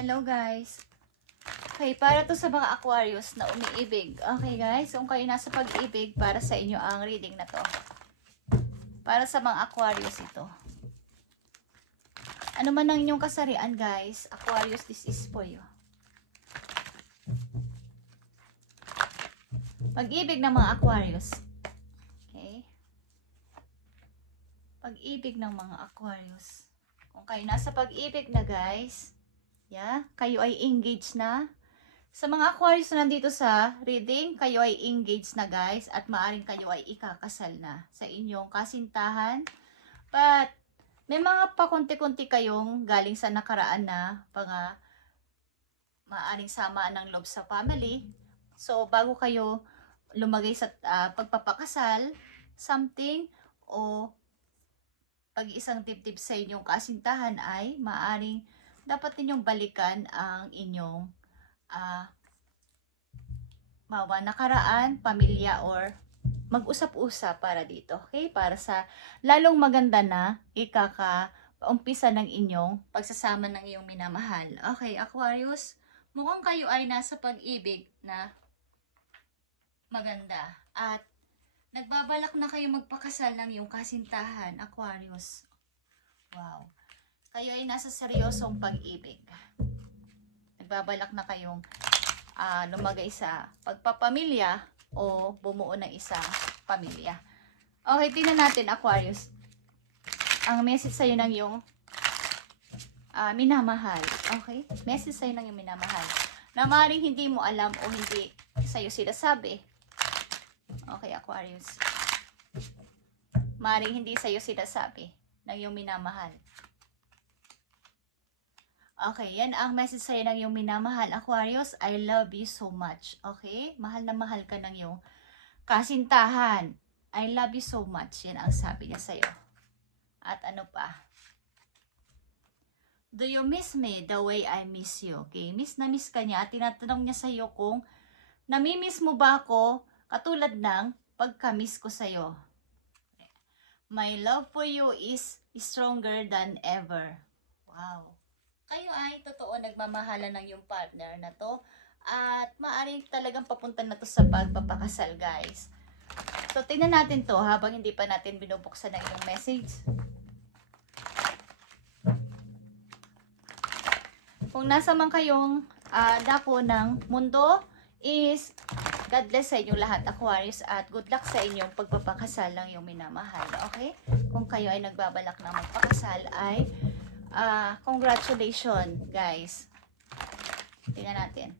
Hello guys. Okay, para to sa mga Aquarius na umiibig. Okay guys, kung kayo nasa pag-ibig, para sa inyo ang reading na to. Para sa mga Aquarius ito. Ano man ang inyong kasarian guys, Aquarius, this is for you. Pag-ibig ng mga Aquarius. Okay? Pag-ibig ng mga Aquarius. Kung kayo nasa pag-ibig na guys, yeah, kayo ay engaged na. Sa mga Aquarius na nandito sa reading, kayo ay engaged na guys at maaring kayo ay ikakasal na sa inyong kasintahan. But may mga pakunti-kunti kayong galing sa nakaraan na maaring sama ng loob sa family. So bago kayo lumagay sa pagpapakasal, something o pag-iisang dibdib sa inyong kasintahan ay maaring dapat ninyong balikan ang inyong nakaraan, pamilya, or mag-usap-usap para dito. Okay? Para sa lalong maganda na ikaka-umpisa ng inyong pagsasama ng iyong minamahal. Okay, Aquarius, mukhang kayo ay nasa pag-ibig na maganda. At nagbabalak na kayo magpakasal ng iyong kasintahan, Aquarius. Wow. Kayo ay nasa seryosong pag-ibig. Nagbabalak na kayong lumagay sa pagpapamilya o bumuo ng isang pamilya. Okay, tingnan natin, Aquarius. Ang message sa'yo ng iyong minamahal. Okay? Message sa'yo ng iyong minamahal. Na maaaring hindi mo alam o hindi sa'yo sinasabi. Okay, Aquarius. Maaaring hindi sa'yo sinasabi ng iyong minamahal. Okay, yan ang message sa'yo ng iyong minamahal, Aquarius. I love you so much. Okay? Mahal na mahal ka ng iyong kasintahan. I love you so much. Yan ang sabi niya sa'yo. At ano pa? Do you miss me the way I miss you? Okay? Miss na miss ka niya. At tinatanong niya sa'yo kung namimiss mo ba ako katulad ng pagka-miss ko sa'yo. My love for you is stronger than ever. Wow. Kayo ay totoo nagmamahalan ng yung partner na to at maaari talagang papunta na to sa pagpapakasal guys. So tingnan natin to habang hindi pa natin binubuksan ang yung message. Kung nasa man kayong dako ng mundo is God bless sa inyong lahat, Aquarius, at good luck sa inyong pagpapakasal ng iyong minamahal. Okay? Kung kayo ay nagbabalak na magpakasal ay congratulations, guys. Tingnan natin.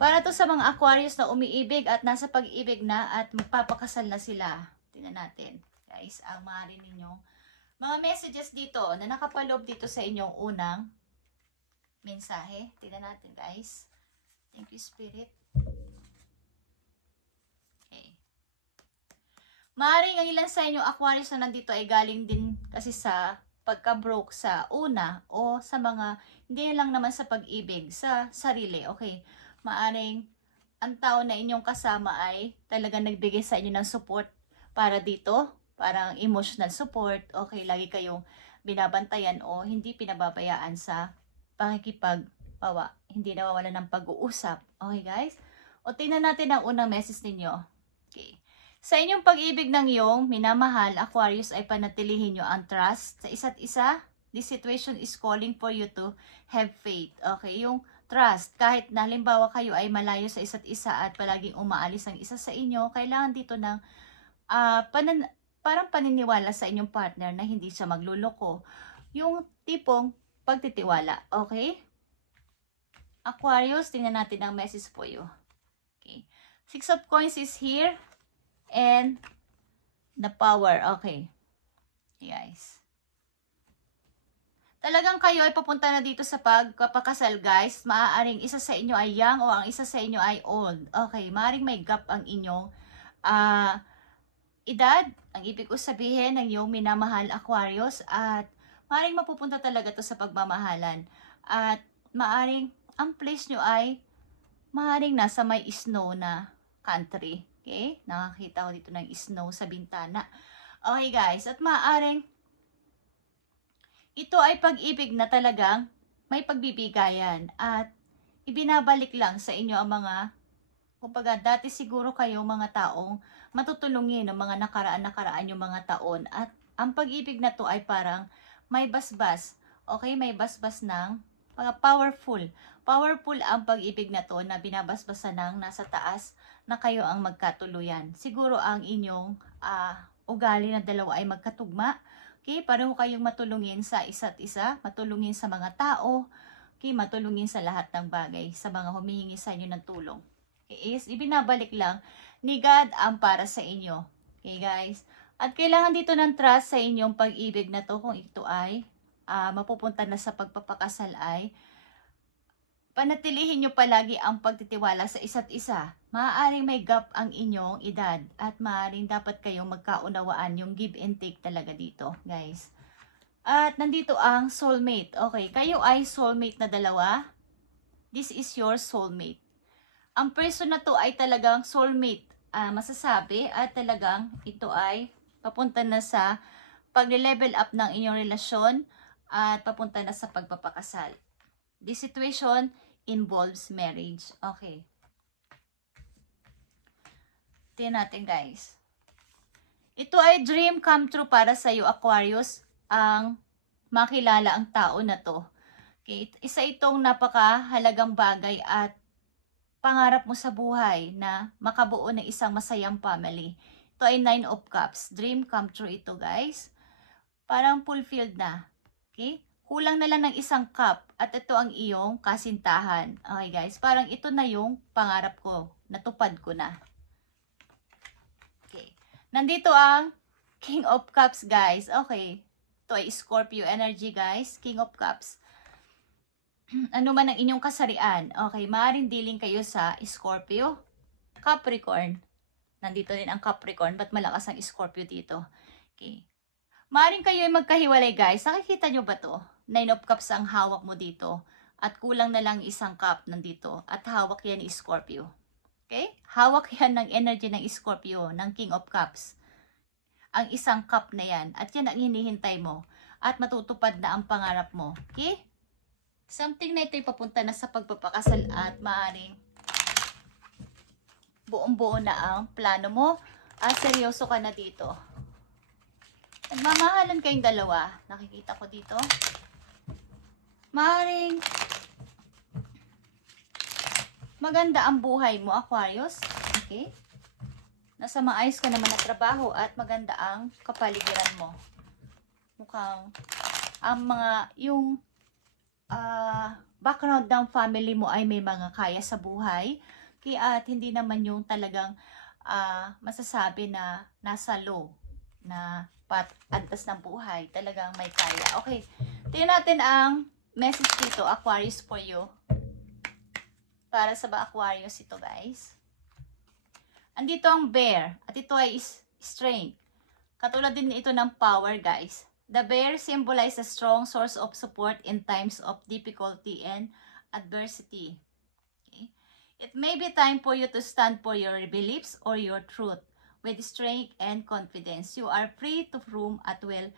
Para to sa mga Aquarius na umiibig at nasa pag-ibig na at magpapakasal na sila. Tingnan natin, guys, ang maaari ninyong mga messages dito na nakapaloob dito sa inyong unang mensahe. Tingnan natin, guys. Thank you, Spirit. Okay. Maaaring ang ilan sa inyo Aquarius na nandito ay galing din kasi sa pagka-broke sa una o sa mga hindi lang naman sa pag-ibig, sa sarili. Okay. Maaaring ang tao na inyong kasama ay talaga nagbigay sa inyo ng support para dito, parang emotional support. Okay, lagi kayong binabantayan o hindi pinababayaan sa pakikipagpawa. Hindi nawawala ng pag-uusap. Okay, guys? O tingnan natin ang unang message ninyo. Okay. Sa inyong pag-ibig ng iyong minamahal, Aquarius, ay panatilihin nyo ang trust sa isa't isa. This situation is calling for you to have faith. Okay, yung trust. Kahit na halimbawa kayo ay malayo sa isa't isa at palaging umaalis ang isa sa inyo, kailangan dito ng parang paniniwala sa inyong partner na hindi siya magluloko. Yung tipong pagtitiwala. Okay? Aquarius, tingnan natin ang message for you. Okay. Six of Coins is here. And the power. Okay. Guys. Talagang kayo ay papunta na dito sa pagpapakasal, guys. Maaaring isa sa inyo ay young o ang isa sa inyo ay old. Okay. Maaaring may gap ang inyong edad. Ang ibig ko sabihin ng iyong minamahal, Aquarius. At maaaring mapupunta talaga to sa pagmamahalan. At maaaring ang place nyo ay maaaring nasa may snow na country. Okay? Nakakita ko dito ng snow sa bintana. Okay guys, at maaaring ito ay pag-ibig na talagang may pagbibigayan at ibinabalik lang sa inyo ang mga, kumbaga dati siguro kayo mga taong matutulungin ng mga nakaraan yung mga taon, at ang pag-ibig na to ay parang may basbas, okay, may basbas ng mga powerful ang pag-ibig na to na binabasbasan ng nasa taas na kayo ang magkatuluyan. Siguro ang inyong ugali na dalawa ay magkatugma, okay, pareho kayong matulungin sa isa't isa, matulungin sa mga tao, okay, matulungin sa lahat ng bagay, sa mga humihingi sa inyo ng tulong. Okay, is ibinabalik lang ni God ang para sa inyo. Okay guys, at kailangan dito ng trust sa inyong pag-ibig na to. Kung ito ay mapupunta na sa pagpapakasal, ay panatilihin nyo palagi ang pagtitiwala sa isa't isa. Maaaring may gap ang inyong edad at maaaring dapat kayong magkaunawaan, yung give and take talaga dito, guys. At nandito ang soulmate. Okay, kayo ay soulmate na dalawa. This is your soulmate. Ang person na to ay talagang soulmate, masasabi, at talagang ito ay papunta na sa pag-level up ng inyong relasyon at papunta na sa pagpapakasal. This situation involves marriage. Okay. Tingnan natin guys. Ito ay dream come true para sa iyo, Aquarius, ang makilala ang tao na to. Okay. Isa itong napakahalagang bagay at pangarap mo sa buhay na makabuo ng isang masayang family. Ito ay 9 of Cups. Dream come true ito guys. Parang fulfilled na. Okay? Kulang na lang ng isang cup at ito ang iyong kasintahan. Okay guys, parang ito na yung pangarap ko. Natupad ko na. Okay. Nandito ang King of Cups guys. Okay. Ito ay Scorpio energy guys. King of Cups. Ano man ang inyong kasarian. Okay, maaaring dealing kayo sa Scorpio. Capricorn. Nandito din ang Capricorn. Ba't malakas ang Scorpio dito? Okay. Maaaring kayo ay magkahiwalay guys. Nakikita nyo ba to? 9 of Cups ang hawak mo dito. At kulang na lang isang cup nandito. At hawak yan ni Scorpio. Okay? Hawak yan ng energy ng Scorpio, ng King of Cups. Ang isang cup na yan. At yan ang hinihintay mo. At matutupad na ang pangarap mo. Okay? Something na ito ay papunta na sa pagpapakasal at maaaring buong-buo na ang plano mo. Seryoso ka na dito. Nagmamahalan kayong dalawa. Nakikita ko dito. Maaaring maganda ang buhay mo, Aquarius. Okay? Nasa maayos ka naman na trabaho at maganda ang kapaligiran mo. Mukhang ang mga, yung background ng family mo ay may mga kaya sa buhay. Kaya at hindi naman yung talagang masasabi na nasa low na antas ng buhay. Talagang may kaya. Okay. Tingnan natin ang message dito, Aquarius, for you. Para sa ba Aquarius ito, guys. Andito ang bear. At ito ay strength. Katulad din ito ng power, guys. The bear symbolizes a strong source of support in times of difficulty and adversity. Okay? It may be time for you to stand for your beliefs or your truth with strength and confidence. You are free to roam at will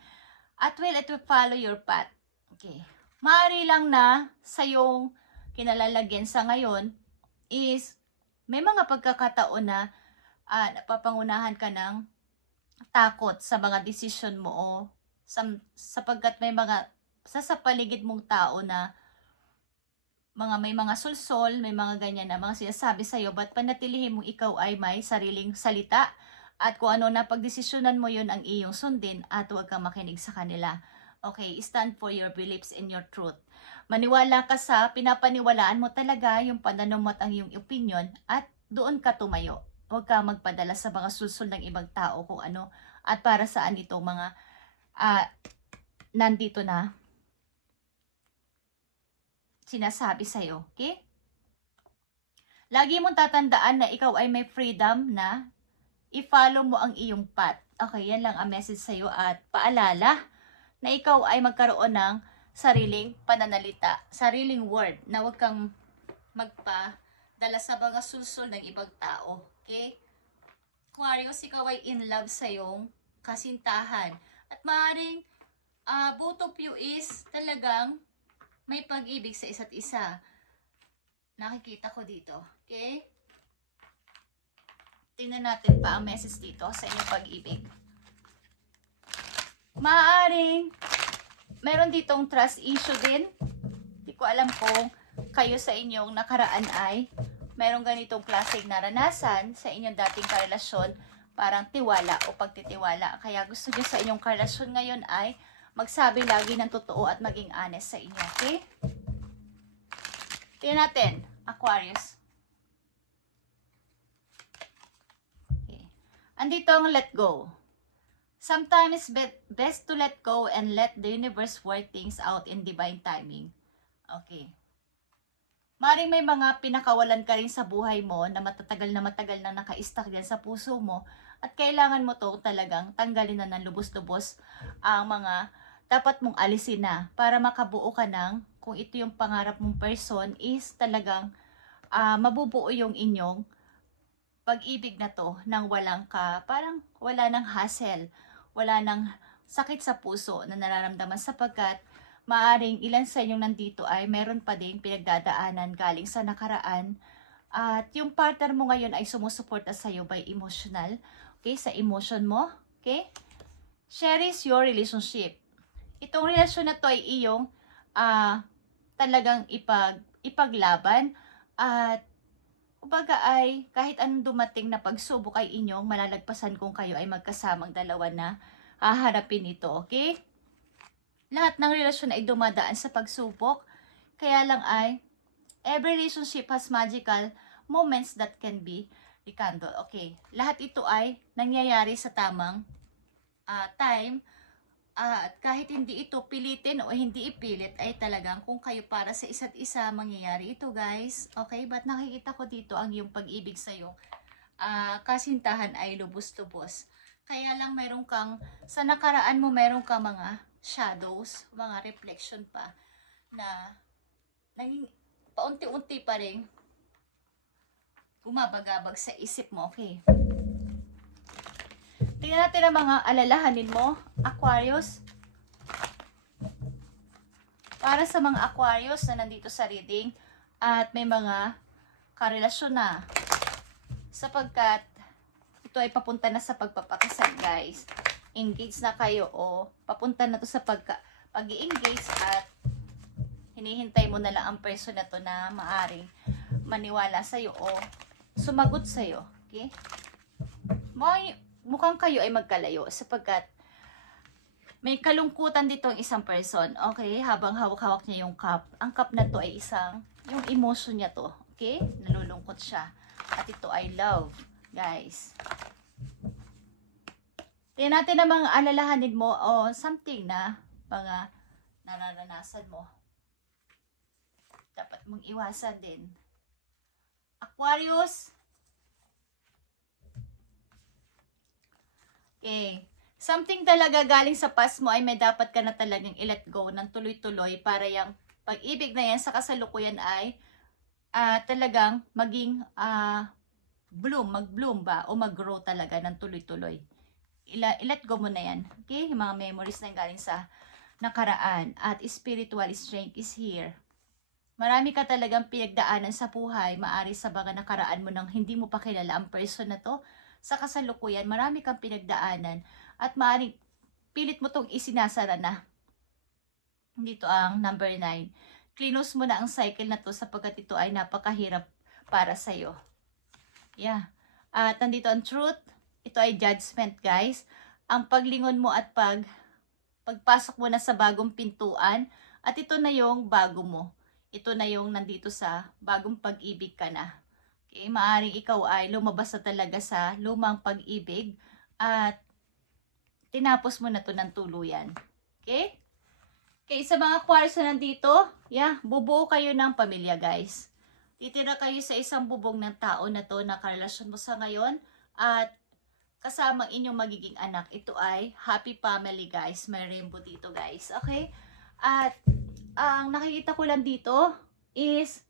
it will follow your path. Okay. Maaari lang na sa iyong kinalalagyan sa ngayon is may mga pagkakataon na napapangunahan ka ng takot sa mga decision mo o sapagkat may mga sa paligid mong tao na may mga sulsol, may mga ganyan na mga sinasabi sa iyo, but panatilihin mong ikaw ay may sariling salita at kung ano na pagdesisyonan mo yun ang iyong sundin at huwag kang makinig sa kanila. Okay, stand for your beliefs and your truth. Maniwala ka sa pinapaniwalaan mo talaga, yung pananaw mo at ang iyong opinion, at doon ka tumayo. Huwag ka magpadala sa mga sulsol ng ibang tao kung ano at para saan itong mga nandito na sinasabi sa'yo. Okay? Lagi mong tatandaan na ikaw ay may freedom na i-follow mo ang iyong path. Okay, yan lang ang message sa'yo at paalala na ikaw ay magkaroon ng sariling pananalita, sariling word, na huwag kang magpadala sa mga sulsol ng ibang tao. Okay? Aquarius, ikaw ay in love sa iyong kasintahan. At maaaring both of you is talagang may pag-ibig sa isa't isa. Nakikita ko dito. Okay? Tingnan natin pa ang message dito sa inyong pag-ibig. Maaaring meron ditong trust issue din. Hindi ko alam kung kayo sa inyong nakaraan ay merong ganitong klaseng naranasan sa inyong dating karelasyon, parang tiwala o pagtitiwala. Kaya gusto nyo sa inyong karelasyon ngayon ay magsabi lagi ng totoo at maging honest sa inyo. Okay? Tingnan natin, Aquarius. Okay. Andito ang let go. Sometimes best to let go and let the universe work things out in divine timing. Okay. Maring may mga pinakawalan ka rin sa buhay mo na matagal na naka-stuck yan sa puso mo at kailangan mo to talagang tanggalin na ng lubos-lubos ang mga dapat mong alisin na para makabuo ka ng kung ito yung pangarap mong person is talagang mabubuo yung inyong pag-ibig na to nang parang wala ng hassle, wala ng sakit sa puso na nararamdaman sapagkat maaring ilan sa inyong nandito ay meron pa ding pinagdadaanan galing sa nakaraan at yung partner mo ngayon ay sumusuporta sa iyo by emotional, okay, sa emotion mo, okay? Cherish your relationship. Itong relasyon na to ay iyong talagang ipaglaban at kumbaga ay kahit anong dumating na pagsubok ay inyong malalagpasan kung kayo ay magkasamang dalawa na haharapin ito, okay? Lahat ng relasyon ay dumadaan sa pagsubok. Kaya lang ay, every relationship has magical moments that can be rekindled. Okay, lahat ito ay nangyayari sa tamang time. At kahit hindi ito pilitin o hindi ipilit, ay talagang kung kayo para sa isa't isa, mangyayari ito guys. Okay, but nakikita ko dito ang iyong pag-ibig sa'yo. Kasintahan ay lubos-lubos. Kaya lang meron kang, sa nakaraan mo meron kang mga shadows, mga reflection pa na naging paunti-unti pa rin gumabagabag sa isip mo, okay? Tingnan natin ang mga alalahanin mo, Aquarius. Para sa mga Aquarius na nandito sa reading at may mga karelasyon na sapagkat ito ay papunta na sa pagpapakasal guys. Engage na kayo o papunta na to sa pag-i-engage at hinihintay mo na lang ang person na to na maaring maniwala sa'yo o sumagot sa'yo. Okay? Mukhang kayo ay magkalayo sapagkat may kalungkutan dito ang isang person. Okay? Habang hawak-hawak niya yung cup. Ang cup na to ay yung emotion niya to. Okay? Nalulungkot siya. At ito ay love. Guys. Tingnan natin ang mga alalahanin mo o something na mga nararanasan mo. Dapat mong iwasan din. Aquarius. Okay. Something talaga galing sa past mo ay may dapat ka na talagang i-let go ng tuloy-tuloy para yung pag-ibig na yan sa kasalukuyan ay talagang maging mag-bloom ba o mag-grow talaga ng tuloy-tuloy. I-let go mo na yan. Okay? Yung mga memories na galing sa nakaraan. At spiritual strength is here. Marami ka talagang pinagdaanan sa buhay. Maari sa mga nakaraan mo nang hindi mo pa kilala ang person na to. Sa kasalukuyan, marami kang pinagdaanan. At maaaring pilit mo tong isinasara na. Dito ang number 9. Close mo na ang cycle na to sapagkat ito ay napakahirap para sa'yo. Yeah. At nandito ang truth. Ito ay judgment guys. Ang paglingon mo at pagpasok mo na sa bagong pintuan. At ito na yung bago mo. Ito na yung nandito sa bagong pag-ibig ka na. Okay? Maaring ikaw ay lumabas na talaga sa lumang pag-ibig. At tinapos mo na to ng tuluyan. Okay? Okay, sa mga Aquarius na nandito, bubuo kayo ng pamilya guys. Titira kayo sa isang bubong ng tao na to na karelasyon mo sa ngayon. At kasama inyong magiging anak. Ito ay happy family guys. May rainbow dito guys. Okay? At ang nakikita ko lang dito is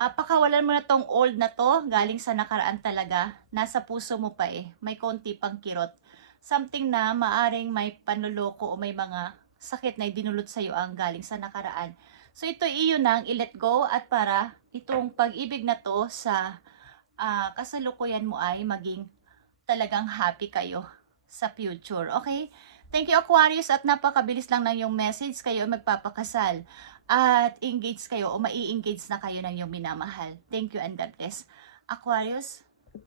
pakawalan mo na tong old na to. Galing sa nakaraan talaga. Nasa puso mo pa eh. May konti pang kirot. something na maaring may panluloko o may mga sakit na idinulot sa'yo ang galing sa nakaraan. So ito iyo nang i-let go at para itong pag-ibig na to sa kasalukuyan mo ay maging talagang happy kayo sa future. Okay? Thank you, Aquarius, at napakabilis lang ng yung message. Kayo magpapakasal at engage kayo o mai-engage na kayo ng yung minamahal. Thank you and God bless. Aquarius,